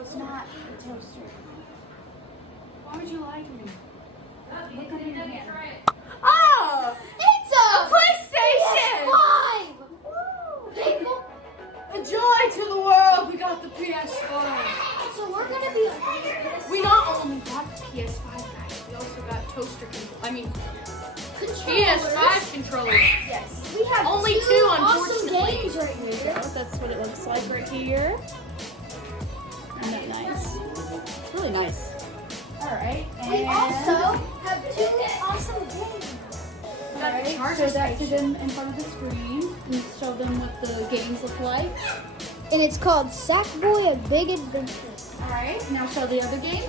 It's not a toaster. Why would you lie to me? Look under your hand. Oh! It's a PlayStation! PS5! People, A joy to the world, we got the PS5. so we're gonna be on this. We not only got the PS5, guys, we also got toaster PS5 controllers. Yes. We have Only two, awesome unfortunately. games right here. That's what it looks like right here. Isn't that nice? Really nice. Alright, We also have 2 awesome games. Alright, show that to them in front of the screen and show them what the games look like. And it's called Sackboy: A Big Adventure. Alright, now show the other game.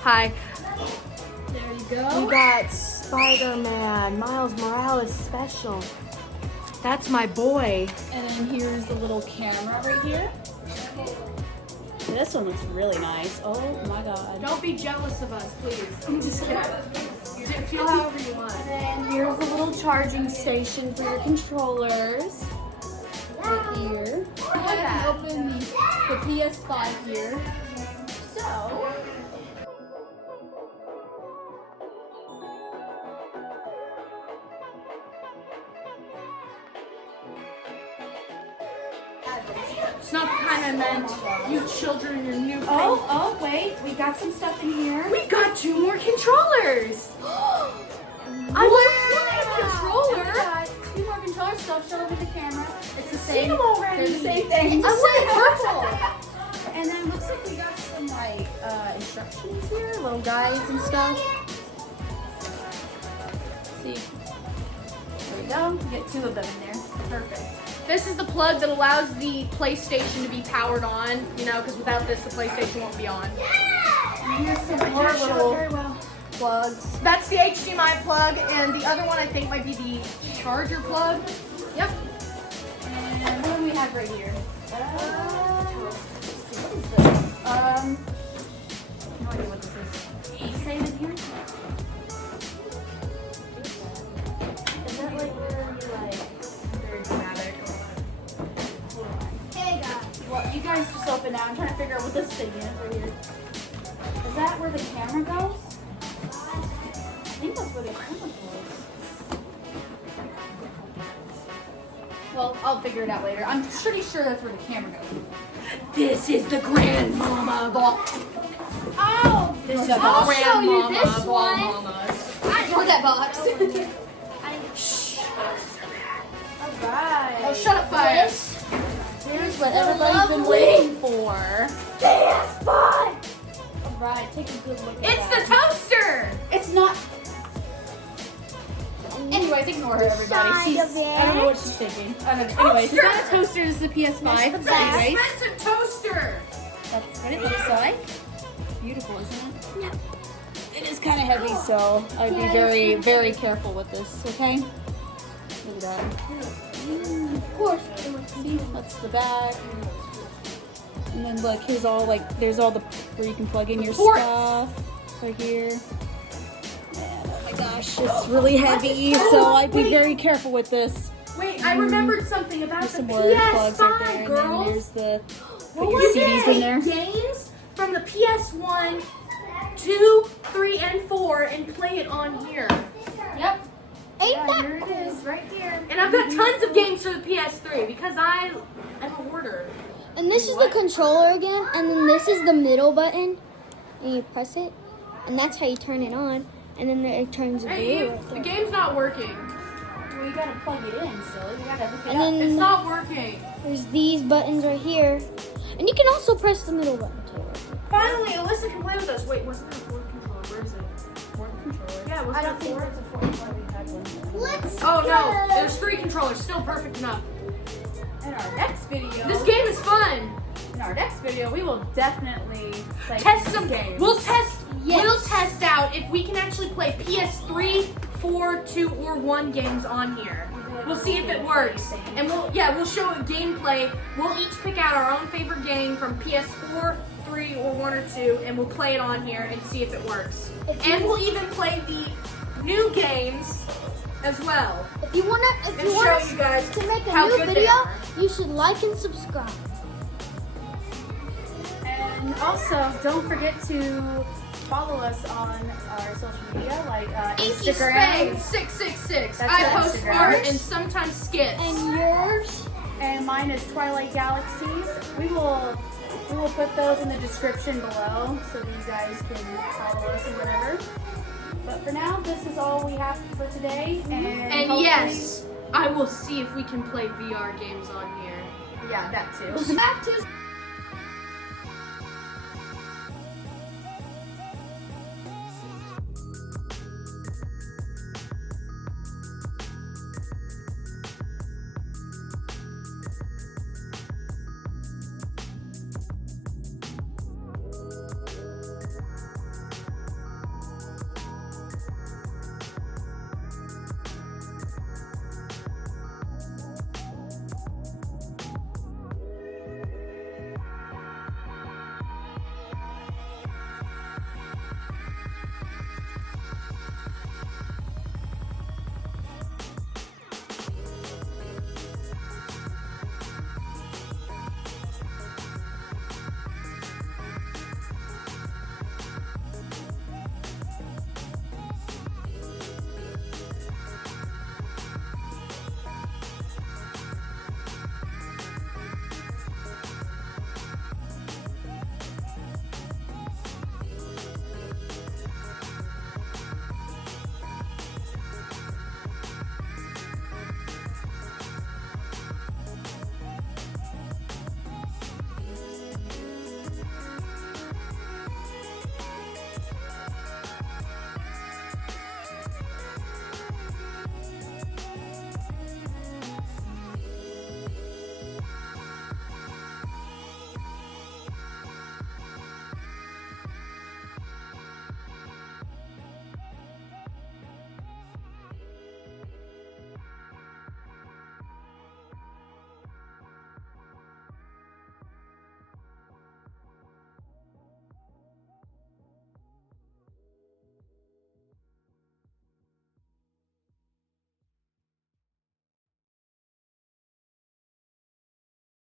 Hi. There you go. We got Spider-Man, Miles Morales special. That's my boy. And then here's the little camera right here. This one looks really nice. Oh my god. Don't be jealous of us, please. I'm just kidding. You can feel however you want. And here's a little charging station for your controllers. Right here. Go ahead and open the PS5 here. So, It's not the kind I meant. You children, your new friend. oh wait, we got some stuff in here. We got 2 more controllers. I want a controller. Got 2 more controller stuff. Show them with the camera. It's the Seen same. them already. They're the same thing. I want purple. And then it looks like we got some like instructions here, little guides and stuff. See, there we go. You get 2 of them in there. Perfect. This is the plug that allows the PlayStation to be powered on, you know, because without this, the PlayStation won't be on. And here's some more little plugs. That's the HDMI plug, and the other one I think might be the charger plug. Yep. And what do we have right here? What is this? No idea what this is. Say it here. Is that like where you like? Very dramatic. Hey guys. Well, you guys just open now. I'm trying to figure out what this thing is right here. Is that where the camera goes? I think that's where the camera goes. Well, I'll figure it out later. I'm pretty sure that's where the camera goes. This is the grandmama of all. Oh, This is the I'll show you grandmama this of all one. mamas. Ignore that box. Alright. Oh, shut up, fire. This Here's what everybody's been waiting for. PS5. Alright, take a good look at It's that. the toaster. It's not. Anyways, ignore her, everybody. Side of I don't know what she's thinking. Anyways, it's not a toaster, it's the PS5. It's an Anyways, expensive toaster. that's what it looks like. Beautiful, isn't it? Yeah. It is kind of heavy, so I would be very, very careful with this, okay? Look at that. Of course. See, that's the back. And then look, here's all like, there's all the, where you can plug in your ports. stuff. Right here. And oh my gosh, it's really heavy, so I'd be very careful with this. Wait, I remembered something about There's the some more plugs right there, PS5, and then girls. there's the, put Well, your we CDs in can there. take games from the PS1, 2, 3, and 4 and play it on here. Yep. Ain't Yeah, that here cool? it is, right here. And I've got tons of games for the PS3 because I am a hoarder. And this is the controller again, and then this is the middle button, and you press it, and that's how you turn it on, and then it turns blue. Hey, right the there. game's not working. Well, you gotta plug it in still. You gotta hook it And up. then It's not working. there's these buttons right here, and you can also press the middle button too. Finally, Alyssa can play with us. Wait, wasn't there a fourth controller? Where is it? Fourth controller. Yeah, wasn't I don't there think four? there's a fourth one. We had one. Let's Oh no, go. there's 3 controllers. Still perfect enough. In our next video, This game is fun. in our next video, we will definitely play Test these some games. We'll test. Yes. We'll test out if we can actually play PS3, 4, 2, or 1 games on here. We'll see if it works, and we'll show a gameplay. We'll each pick out our own favorite game from PS4, 3, or 1 or 2, and we'll play it on here and see if it works. And we'll even play the new games as well. If you want And show you guys to make a how new good they video, are. you should like and subscribe. And And also, don't forget to follow us on our social media, like Instagram. 666. That's I our post Instagram. art and sometimes skits. And yours? And mine is Twilight Galaxies. We will put those in the description below so that you guys can follow us and whatever. But for now, this is all we have for today. And hopefully- yes, I will see if we can play VR games on here. Yeah, that too.